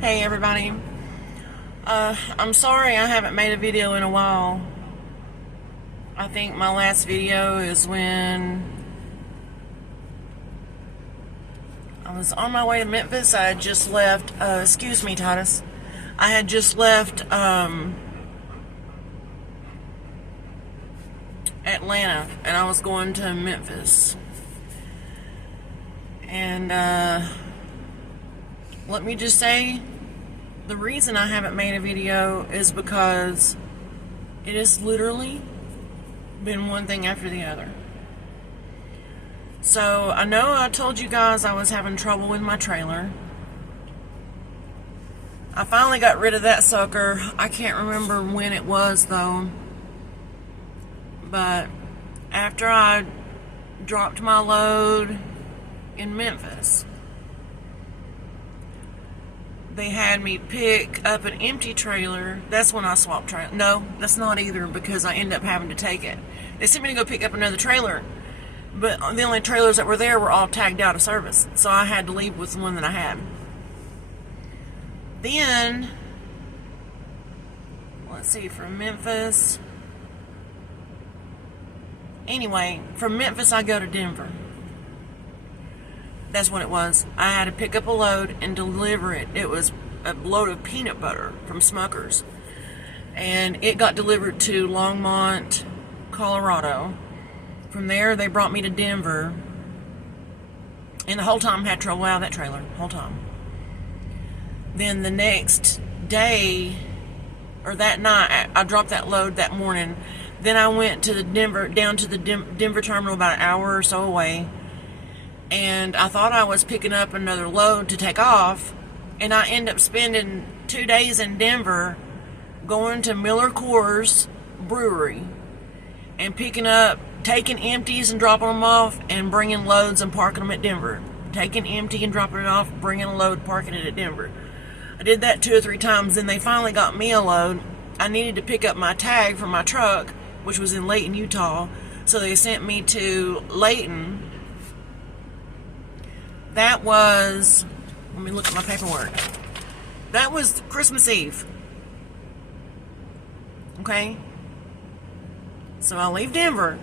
Hey everybody, I'm sorry I haven't made a video in a while. I think my last video is when I was on my way to Memphis. I had just left, excuse me Titus, I had just left Atlanta and I was going to Memphis. And let me just say, the reason I haven't made a video is because it has literally been one thing after the other. So I know I told you guys I was having trouble with my trailer. I finally got rid of that sucker. I can't remember when it was though, but after I dropped my load in Memphis, they had me pick up an empty trailer. That's when I swapped trailer. No, that's not either, because I ended up having to take it. They sent me to go pick up another trailer, but the only trailers that were there were all tagged out of service, so I had to leave with the one that I had. Then, let's see, from Memphis. Anyway, from Memphis I go to Denver. That's what it was. I had to pick up a load and deliver it. It was a load of peanut butter from Smucker's. And it got delivered to Longmont, Colorado. From there, they brought me to Denver. And the whole time I had trouble out of that trailer. Whole time. Then the next day, or that night, I dropped that load that morning. Then I went to the down to the Denver terminal about an hour or so away. And I thought I was picking up another load to take off, and I ended up spending 2 days in Denver going to Miller Coors Brewery and taking empties and dropping them off and bringing loads and parking them at Denver. Taking empty and dropping it off, bringing a load, parking it at Denver. I did that 2 or 3 times, then they finally got me a load. I needed to pick up my tag from my truck, which was in Layton, Utah, so they sent me to Layton. That was, let me look at my paperwork. That was Christmas Eve. Okay? So I leave Denver,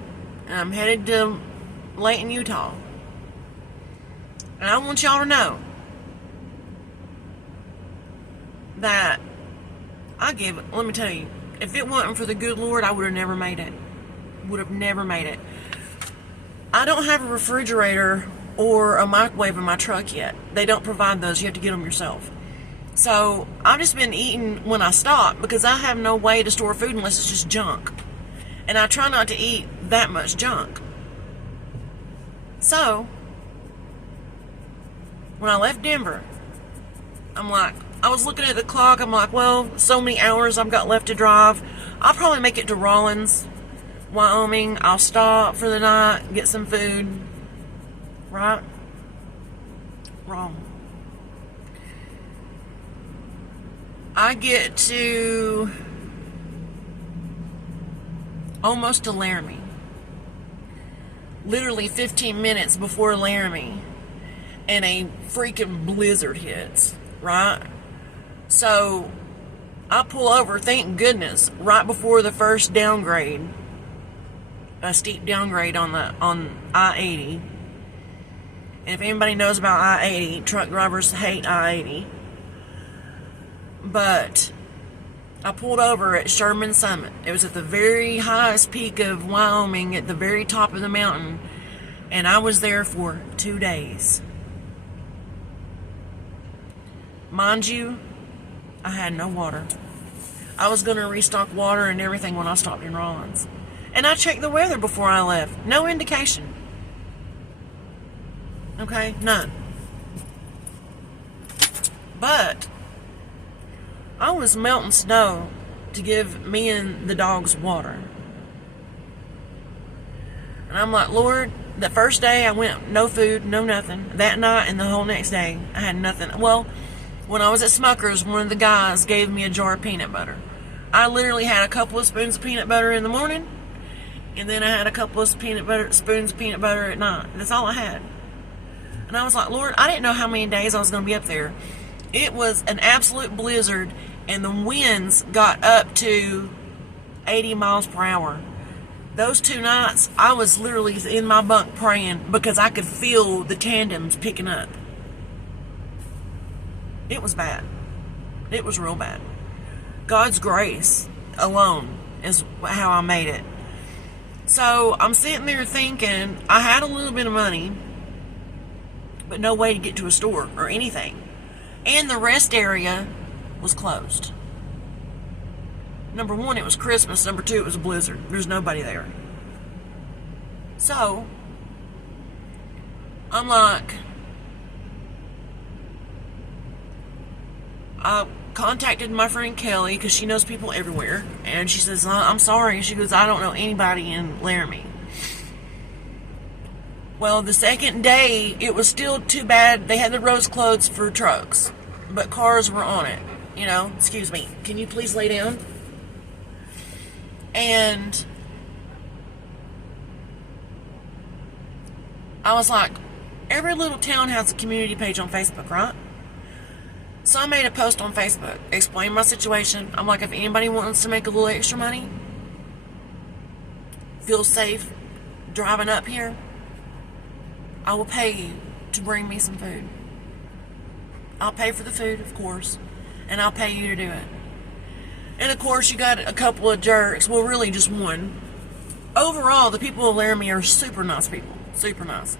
and I'm headed to Layton, Utah. And I want y'all to know that let me tell you, if it wasn't for the good Lord, I would have never made it. Would have never made it. I don't have a refrigerator or a microwave in my truck yet. They don't provide those. You have to get them yourself. So I've just been eating when I stop, because I have no way to store food unless it's just junk. And I try not to eat that much junk. So when I left Denver, I was looking at the clock. I'm like, well, so many hours I've got left to drive. I'll probably make it to Rawlins, Wyoming. I'll stop for the night, get some food. Right? Wrong. I get to almost to Laramie. Literally 15 minutes before Laramie, and a freaking blizzard hits. Right? So I pull over, thank goodness, right before the first downgrade, a steep downgrade on I-80. And if anybody knows about I-80, truck drivers hate I-80. But I pulled over at Sherman Summit. It was at the very highest peak of Wyoming, at the very top of the mountain. And I was there for 2 days. Mind you, I had no water. I was going to restock water and everything when I stopped in Rawlins. And I checked the weather before I left. No indication. Okay, none. But I was melting snow to give me and the dogs water. And I'm like, Lord, the first day I went no food, no nothing. That night and the whole next day, I had nothing. Well, when I was at Smucker's, one of the guys gave me a jar of peanut butter. I literally had a couple of spoons of peanut butter in the morning, and then I had a couple of spoons of peanut butter at night. That's all I had. And I was like, Lord, I didn't know how many days I was going to be up there. It was an absolute blizzard, and the winds got up to 80 miles per hour. Those 2 nights, I was literally in my bunk praying because I could feel the tandems picking up. It was bad. It was real bad. God's grace alone is how I made it. So I'm sitting there thinking, I had a little bit of money, but no way to get to a store or anything. And the rest area was closed. Number 1, it was Christmas. Number 2, it was a blizzard. There's nobody there. So I'm like, I contacted my friend Kelly because she knows people everywhere, and she says, I'm sorry. She goes, I don't know anybody in Laramie. Well, the second day, it was still too bad. They had the roads closed for trucks, but cars were on it. Excuse me, can you please lay down? And I was like, every little town has a community page on Facebook, right? So I made a post on Facebook, explained my situation. I'm like, if anybody wants to make a little extra money, feel safe driving up here, I will pay you to bring me some food. I'll pay for the food, of course, and I'll pay you to do it. And of course, you got a couple of jerks. Well, really just one. Overall, the people of Laramie are super nice people. Super nice.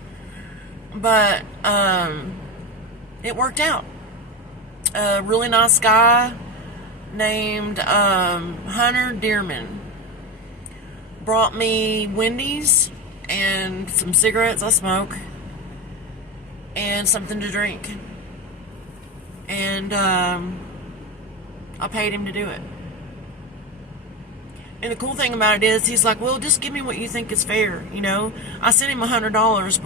But it worked out. A really nice guy named Hunter Dearman brought me Wendy's and some cigarettes I smoke and something to drink. And I paid him to do it. And the cool thing about it is, he's like, well, just give me what you think is fair, I sent him $100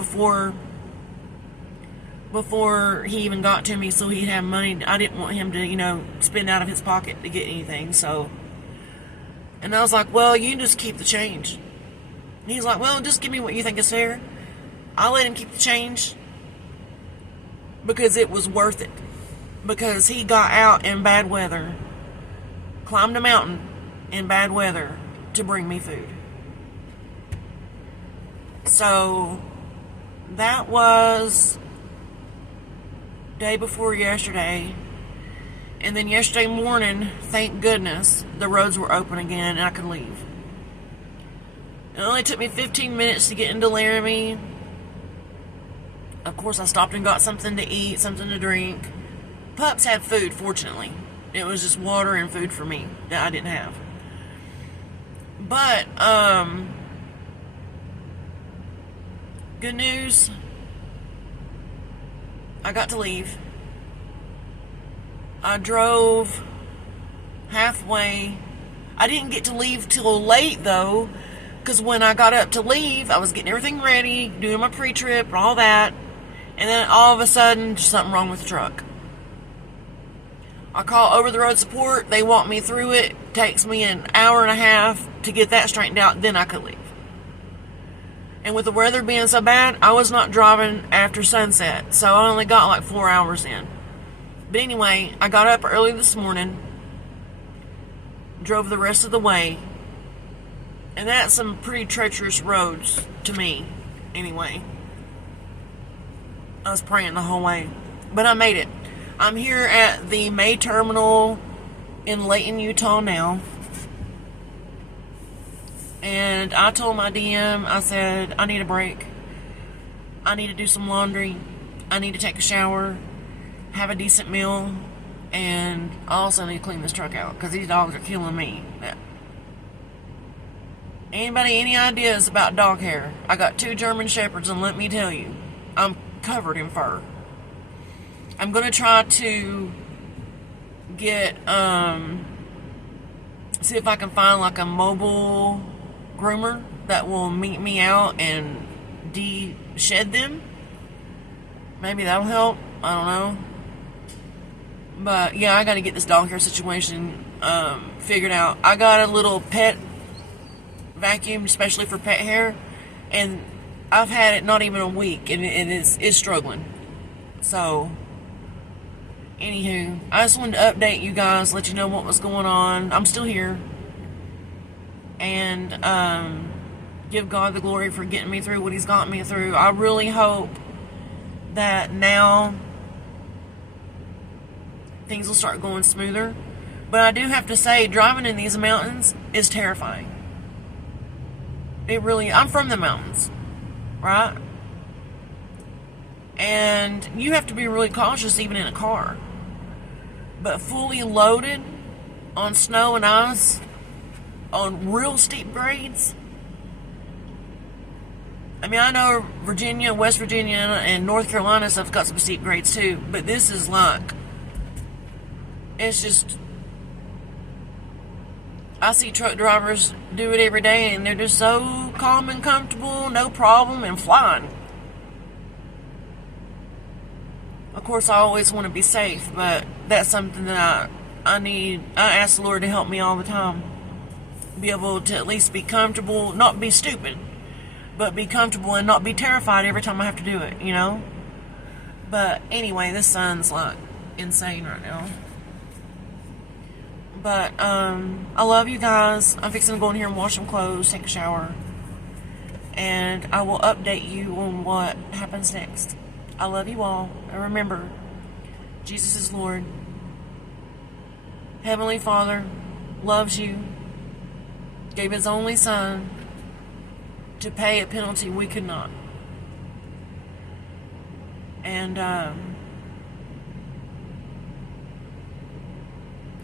before he even got to me, so he'd have money. I didn't want him to, spend out of his pocket to get anything, so. And I was like, well, you just keep the change. And he's like, well, just give me what you think is fair. I let him keep the change because it was worth it. Because he got out in bad weather, climbed a mountain in bad weather to bring me food. So that was day before yesterday. And then yesterday morning, thank goodness, the roads were open again and I could leave. It only took me 15 minutes to get into Laramie. Of course, I stopped and got something to eat, something to drink. Pups had food, fortunately. It was just water and food for me that I didn't have. But, good news, I got to leave. I drove halfway. I didn't get to leave till late, though, because when I got up to leave, I was getting everything ready, doing my pre-trip and all that, and then all of a sudden, there's something wrong with the truck. I call over the road support. They walk me through it. Takes me an hour and a half to get that straightened out. Then I could leave. And with the weather being so bad, I was not driving after sunset. So I only got like 4 hours in. But anyway, I got up early this morning. Drove the rest of the way. And that's some pretty treacherous roads to me. Anyway. I was praying the whole way. But I made it. I'm here at the May Terminal in Layton, Utah now. And I told my DM, I said, I need a break. I need to do some laundry. I need to take a shower, have a decent meal, and I also need to clean this truck out because these dogs are killing me. Anybody, any ideas about dog hair? I got 2 German Shepherds, and let me tell you, I'm covered in fur. I'm going to try to get, see if I can find like a mobile groomer that will meet me out and de-shed them. Maybe that'll help. I don't know. But yeah, I got to get this dog hair situation figured out. I got a little pet vacuum, especially for pet hair, and I've had it not even a week, and it's struggling. So Anywho, I just wanted to update you guys, let you know what was going on. I'm still here. And give God the glory for getting me through what He's got me through. I really hope that now things will start going smoother. But I do have to say, driving in these mountains is terrifying. It really, I'm from the mountains, right? And you have to be really cautious even in a car. But fully loaded on snow and ice, on real steep grades. I mean, I know Virginia, West Virginia, and North Carolina stuff got some steep grades too, but this is like, it's just, I see truck drivers do it every day, and they're just so calm and comfortable, no problem, and flying. Of course, I always want to be safe, but that's something that I need. I ask the Lord to help me all the time. Be able to at least be comfortable, not be stupid, but be comfortable and not be terrified every time I have to do it, you know? But anyway, this sun's like insane right now. But I love you guys. I'm fixing to go in here and wash some clothes, take a shower, and I will update you on what happens next. I love you all. And remember, Jesus is Lord. Heavenly Father loves you, gave His only Son to pay a penalty we could not. And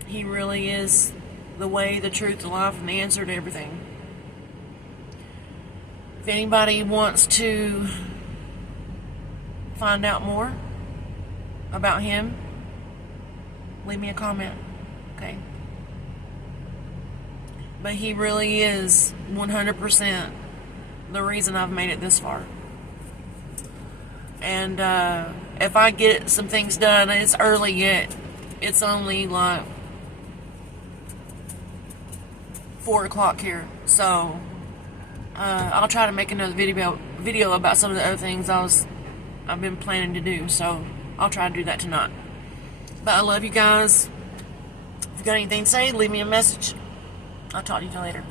He really is the way, the truth, the life, and the answer to everything. If anybody wants to find out more about Him, leave me a comment, okay? But He really is 100% the reason I've made it this far. And if I get some things done, it's early yet. It's only like 4 o'clock here, so I'll try to make another video about some of the other things I've been planning to do. So I'll try to do that tonight. But I love you guys. If you got anything to say, leave me a message. I'll talk to you later.